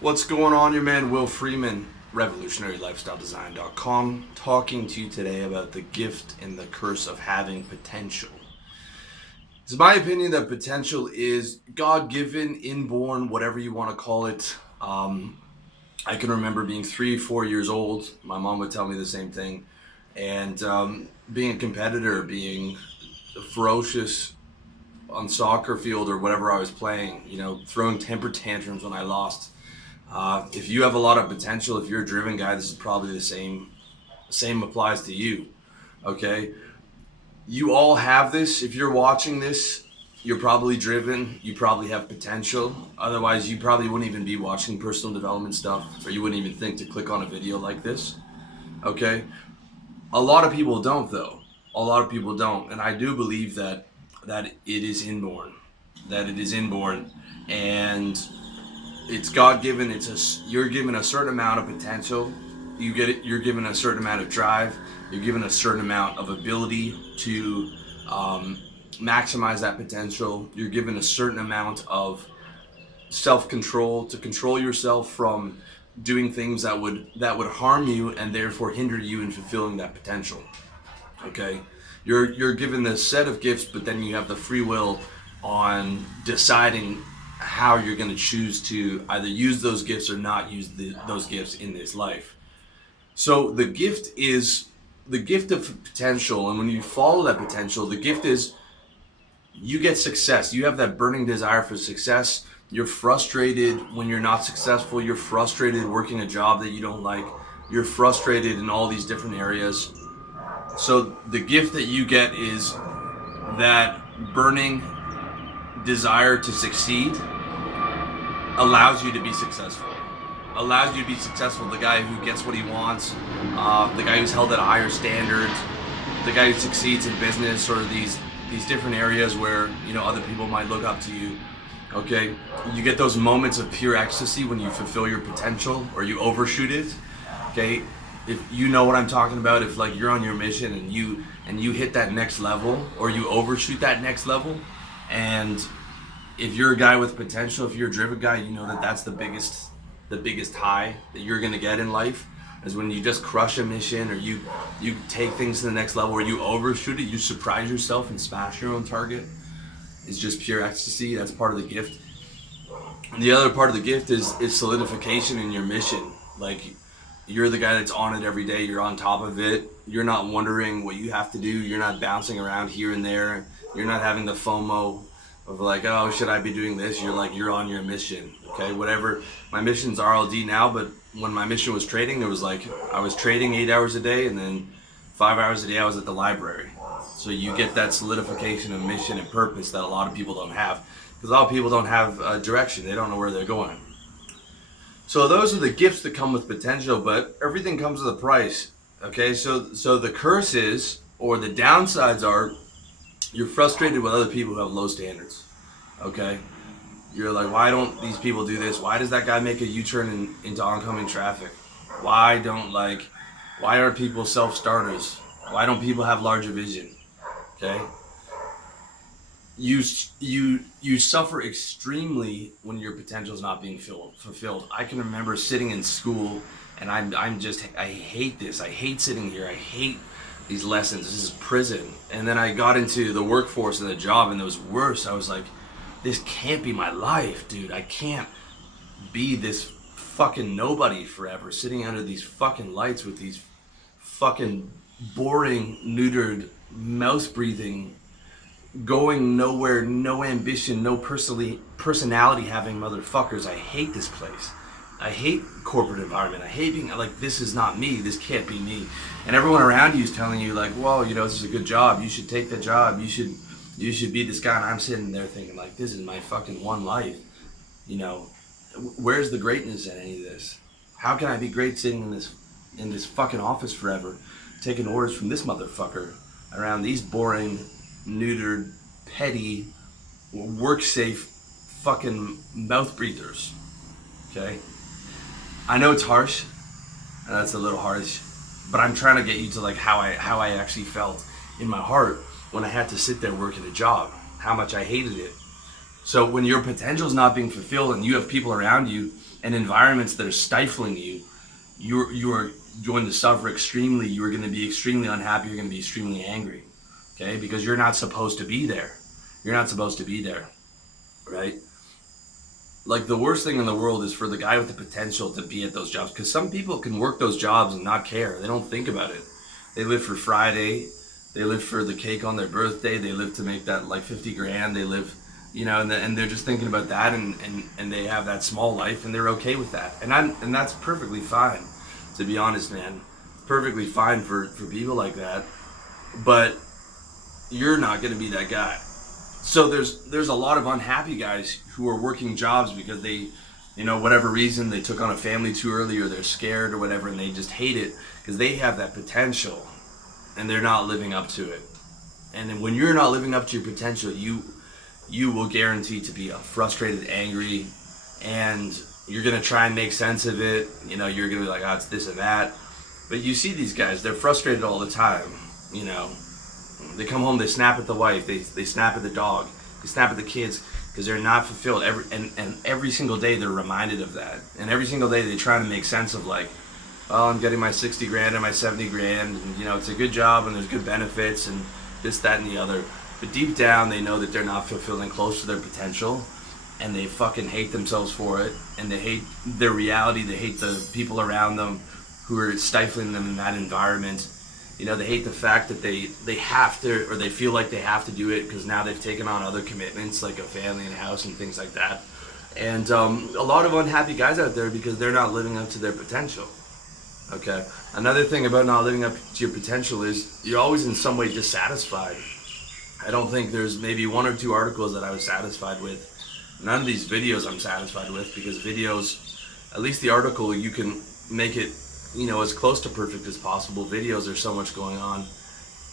What's going on, your man Will Freeman, revolutionarylifestyledesign.com, talking to you today about the gift and the curse of having potential. It's my opinion that potential is God-given, inborn, whatever you want to call it. I can remember being 3, 4 years old. My mom would tell me the same thing. And being a competitor, being ferocious on soccer field or whatever I was playing, throwing temper tantrums when I lost. If you have a lot of potential, if you're a driven guy, this is probably the same applies to you. Okay, you all have this. If you're watching this, you're probably driven. You probably have potential. Otherwise, you probably wouldn't even be watching personal development stuff, or you wouldn't even think to click on a video like this. Okay, a lot of people don't, though. A lot of people don't, and I do believe that it is inborn. That it is inborn, and it's God-given. You're given a certain amount of potential. You're given a certain amount of drive. You're given a certain amount of ability to maximize that potential. You're given a certain amount of self-control to control yourself from doing things that would harm you and therefore hinder you in fulfilling that potential. Okay, you're given this set of gifts, but then you have the free will on deciding how you're going to choose to either use those gifts or not use those gifts in this life. So the gift is the gift of potential, and when you follow that potential, the gift is you get success. You have that burning desire for success. You're frustrated when you're not successful. You're frustrated working a job that you don't like. You're frustrated in all these different areas. So the gift that you get is that burning desire to succeed allows you to be successful. Allows you to be successful. The guy who gets what he wants, the guy who's held at a higher standard, the guy who succeeds in business or these different areas where other people might look up to you. Okay, you get those moments of pure ecstasy when you fulfill your potential or you overshoot it. Okay, if you know what I'm talking about, if like you're on your mission and you hit that next level or you overshoot that next level, and if you're a guy with potential, if you're a driven guy, you know that's the biggest high that you're gonna get in life is when you just crush a mission or you take things to the next level or you overshoot it, you surprise yourself and smash your own target. It's just pure ecstasy. That's part of the gift. And the other part of the gift is solidification in your mission. Like you're the guy that's on it every day. You're on top of it. You're not wondering what you have to do. You're not bouncing around here and there. You're not having the FOMO of like, oh, should I be doing this? You're on your mission. Okay, whatever. My mission's RLD now, but when my mission was trading, it was like I was trading 8 hours a day and then 5 hours a day I was at the library. So you get that solidification of mission and purpose that a lot of people don't have, because a lot of people don't have direction. They don't know where they're going. So those are the gifts that come with potential, but everything comes with a price. Okay, so the curse is, or the downsides are, you're frustrated with other people who have low standards. Okay, you're like, why don't these people do this? Why does that guy make a U-turn into oncoming traffic? Why aren't people self-starters? Why don't people have larger vision? Okay, you suffer extremely when your potential is not being fulfilled. I can remember sitting in school and I hate this. I hate sitting here. I hate these lessons. This is prison. And then I got into the workforce and the job, and it was worse. I was like, this can't be my life, dude. I can't be this fucking nobody forever, sitting under these fucking lights with these fucking boring, neutered, mouse-breathing, going nowhere, no ambition, no personality having motherfuckers. I hate this place. I hate corporate environment. I hate being like, this is not me. This can't be me. And everyone around you is telling you like, well, this is a good job. You should take the job. You should be this guy. And I'm sitting there thinking like, this is my fucking one life. Where's the greatness in any of this? How can I be great sitting in this fucking office forever, taking orders from this motherfucker around these boring, neutered, petty, work safe fucking mouth breathers? Okay, I know it's harsh, and that's a little harsh, but I'm trying to get you to like how I actually felt in my heart when I had to sit there working a job, how much I hated it. So when your potential is not being fulfilled and you have people around you and environments that are stifling you, you are going to suffer extremely. You are going to be extremely unhappy. You're going to be extremely angry, okay? Because you're not supposed to be there. You're not supposed to be there, right? Like, the worst thing in the world is for the guy with the potential to be at those jobs, because some people can work those jobs and not care. They don't think about it. They live for Friday. They live for the cake on their birthday. They live to make that like 50 grand. They live, and they're just thinking about that, and they have that small life, and they're okay with that. And that's perfectly fine, to be honest, man. Perfectly fine for people like that. But you're not going to be that guy. So there's a lot of unhappy guys who are working jobs because they, whatever reason, they took on a family too early, or they're scared or whatever, and they just hate it because they have that potential and they're not living up to it. And then when you're not living up to your potential, you will guarantee to be frustrated, angry, and you're going to try and make sense of it. You're going to be like, oh, it's this and that. But you see these guys, they're frustrated all the time, They come home, they snap at the wife, they snap at the dog, they snap at the kids because they're not fulfilled. Every single day they're reminded of that. And every single day they try to make sense of like, oh, I'm getting my 60 grand and my 70 grand, and it's a good job and there's good benefits and this, that, and the other. But deep down they know that they're not fulfilled and close to their potential, and they fucking hate themselves for it, and they hate their reality, they hate the people around them who are stifling them in that environment. They hate the fact that they have to, or they feel like they have to do it because now they've taken on other commitments like a family and a house and things like that. And a lot of unhappy guys out there because they're not living up to their potential. Okay. Another thing about not living up to your potential is you're always in some way dissatisfied. I don't think there's maybe one or two articles that I was satisfied with. None of these videos I'm satisfied with, because videos, at least the article, you can make it as close to perfect as possible. Videos, there's so much going on,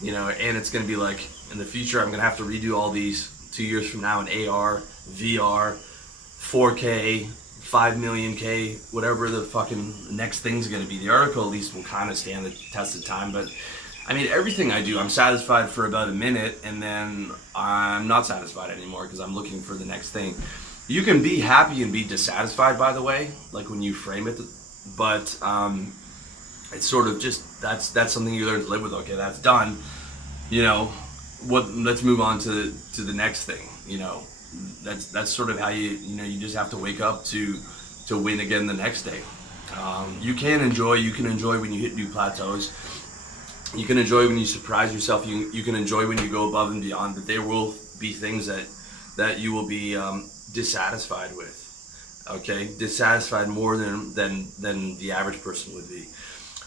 and it's going to be like, in the future, I'm going to have to redo all these 2 years from now in AR, VR, 4K, 5 million K, whatever the fucking next thing's going to be. The article at least will kind of stand the test of time, but I mean, everything I do, I'm satisfied for about a minute, and then I'm not satisfied anymore because I'm looking for the next thing. You can be happy and be dissatisfied, by the way, like when you frame it, but it's sort of just, that's something you learn to live with. Okay, that's done. Let's move on to the next thing. That's sort of how you just have to wake up to win again the next day. You can enjoy when you hit new plateaus. You can enjoy when you surprise yourself. You can enjoy when you go above and beyond, but there will be things that you will be dissatisfied with. Okay, dissatisfied more than the average person would be.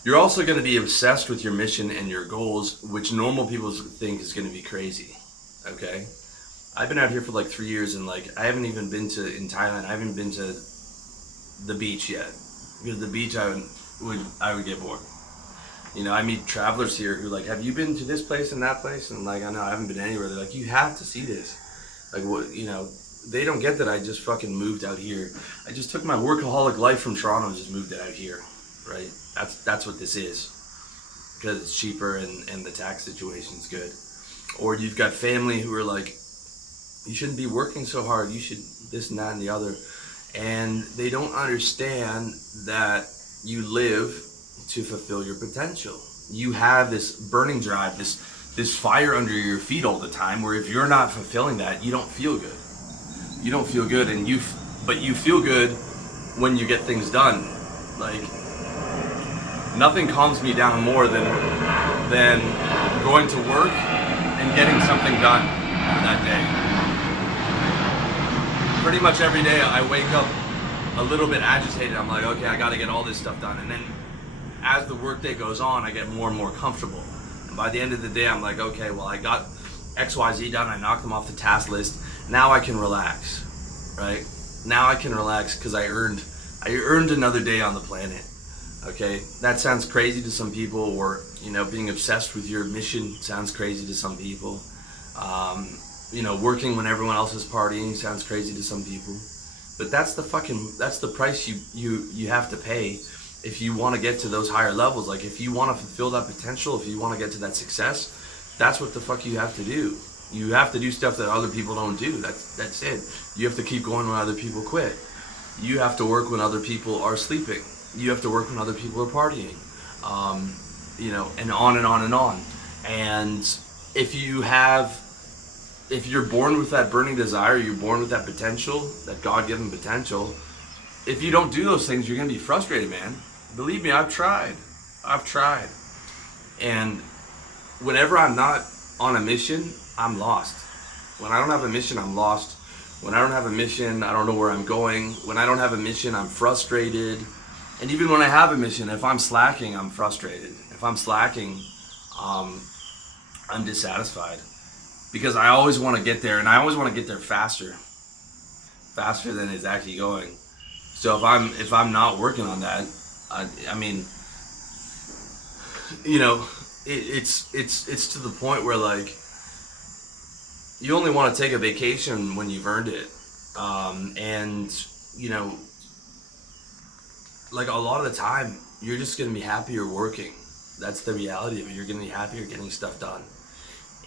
You're also going to be obsessed with your mission and your goals, which normal people think is going to be crazy. Okay, I've been out here for like 3 years, and like I haven't even been in Thailand. I haven't been to the beach yet, because the beach I would get bored. I meet travelers here who like, have you been to this place and that place? And like, I know I haven't been anywhere. They're like, you have to see this. Like, what, they don't get that I just fucking moved out here. I just took my workaholic life from Toronto and just moved it out here, right? That's what this is, because it's cheaper and the tax situation's good. Or you've got family who are like, you shouldn't be working so hard. You should this and that and the other. And they don't understand that you live to fulfill your potential. You have this burning drive, this fire under your feet all the time, where if you're not fulfilling that, you don't feel good. You don't feel good, but you feel good when you get things done. Like, nothing calms me down more than going to work and getting something done for that day. Pretty much every day I wake up a little bit agitated. I'm like, okay, I gotta get all this stuff done. And then as the workday goes on, I get more and more comfortable. And by the end of the day, I'm like, okay, well, I got XYZ done. I knocked them off the task list. Now I can relax, right? Now I can relax because I earned another day on the planet. Okay, that sounds crazy to some people, or being obsessed with your mission sounds crazy to some people. Working when everyone else is partying sounds crazy to some people. But that's the price you have to pay if you want to get to those higher levels. Like, if you want to fulfill that potential, if you want to get to that success, that's what the fuck you have to do. You have to do stuff that other people don't do. That's it. You have to keep going when other people quit. You have to work when other people are sleeping. You have to work when other people are partying. And on and on and on. And if you're born with that burning desire, you're born with that potential, that God-given potential. If you don't do those things, you're gonna be frustrated, man. Believe me, I've tried. And whenever I'm not on a mission, I'm lost. When I don't have a mission, I'm lost. When I don't have a mission, I don't know where I'm going. When I don't have a mission, I'm frustrated. And even when I have a mission, if I'm slacking, I'm frustrated. If I'm slacking, I'm dissatisfied. Because I always want to get there, and I always want to get there faster than it's actually going. So if I'm not working on that, it's to the point where, like, you only want to take a vacation when you've earned it. Like, a lot of the time, you're just going to be happier working. That's the reality of it. You're going to be happier getting stuff done.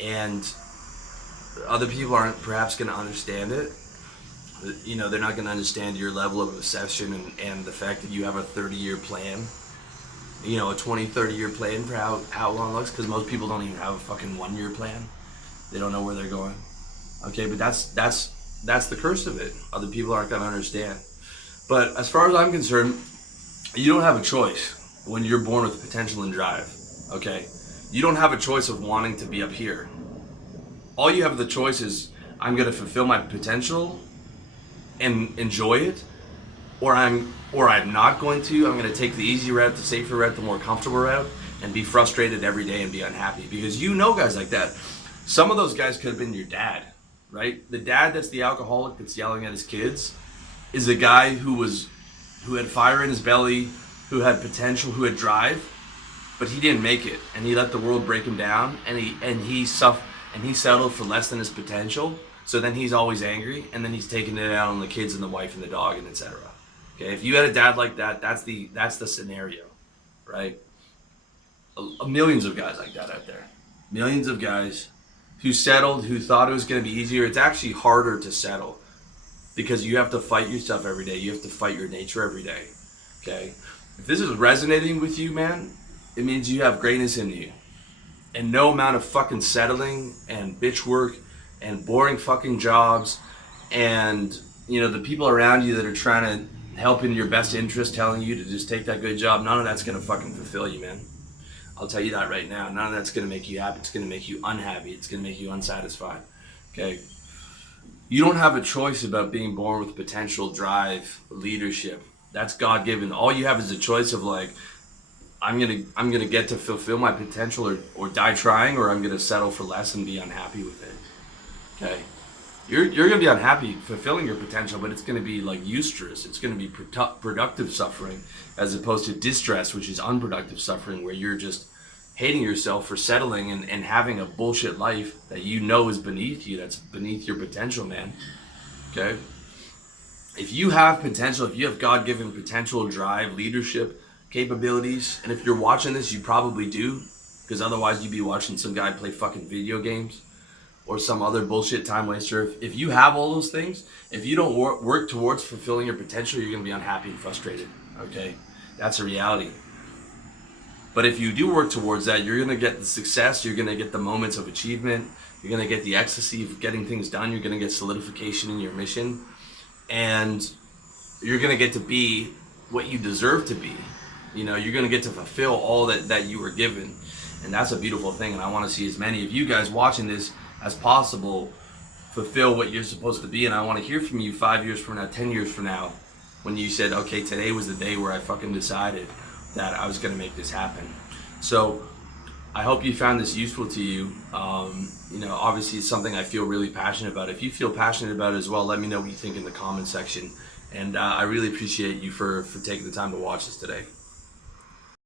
And other people aren't perhaps going to understand it. They're not going to understand your level of obsession and the fact that you have a 30-year plan. A 20, 30-year plan for how long it looks, because most people don't even have a fucking 1-year plan. They don't know where they're going. Okay, but that's the curse of it. Other people aren't going to understand. But as far as I'm concerned, you don't have a choice when you're born with potential and drive. Okay? You don't have a choice of wanting to be up here. All you have the choice is, I'm going to fulfill my potential and enjoy it, or I'm not going to. I'm going to take the easy route, the safer route, the more comfortable route, and be frustrated every day and be unhappy. Because guys like that. Some of those guys could have been your dad, right? The dad that's the alcoholic that's yelling at his kids is a guy who had fire in his belly, who had potential, who had drive, but he didn't make it, and he let the world break him down, and he settled for less than his potential. So then he's always angry, and then he's taking it out on the kids and the wife and the dog and etc. Okay, if you had a dad like that, that's the scenario, right? Millions of guys like that out there. Millions of guys who settled, who thought it was going to be easier. It's actually harder to settle because you have to fight yourself every day. You have to fight your nature every day. Okay? If this is resonating with you, man, it means you have greatness in you. And no amount of fucking settling and bitch work and boring fucking jobs and, the people around you that are trying to help in your best interest, telling you to just take that good job, none of that's going to fucking fulfill you, man. I'll tell you that right now. None of that's going to make you happy. It's going to make you unhappy. It's going to make you unsatisfied. Okay? You don't have a choice about being born with potential, drive, leadership. That's God-given. All you have is a choice of, like, I'm gonna get to fulfill my potential or die trying, or I'm gonna settle for less and be unhappy with it. Okay? You're gonna be unhappy fulfilling your potential, but it's gonna be like eustress. It's gonna be productive suffering, as opposed to distress, which is unproductive suffering, where you're just hating yourself for settling and having a bullshit life that is beneath you, that's beneath your potential, man. Okay? If you have potential, if you have God-given potential, drive, leadership, capabilities, and if you're watching this, you probably do, because otherwise you'd be watching some guy play fucking video games or some other bullshit time waster. If you have all those things, if you don't work towards fulfilling your potential, you're going to be unhappy and frustrated. Okay? That's a reality. But if you do work towards that, you're going to get the success, you're going to get the moments of achievement, you're going to get the ecstasy of getting things done, you're going to get solidification in your mission, and you're going to get to be what you deserve to be. You're going to get to fulfill all that you were given. And that's a beautiful thing. And I want to see as many of you guys watching this as possible fulfill what you're supposed to be. And I want to hear from you 5 years from now, 10 years from now, when you said, okay, today was the day where I fucking decided that I was going to make this happen. So I hope you found this useful to you. Obviously it's something I feel really passionate about. If you feel passionate about it as well, let me know what you think in the comment section. And I really appreciate you for taking the time to watch this today.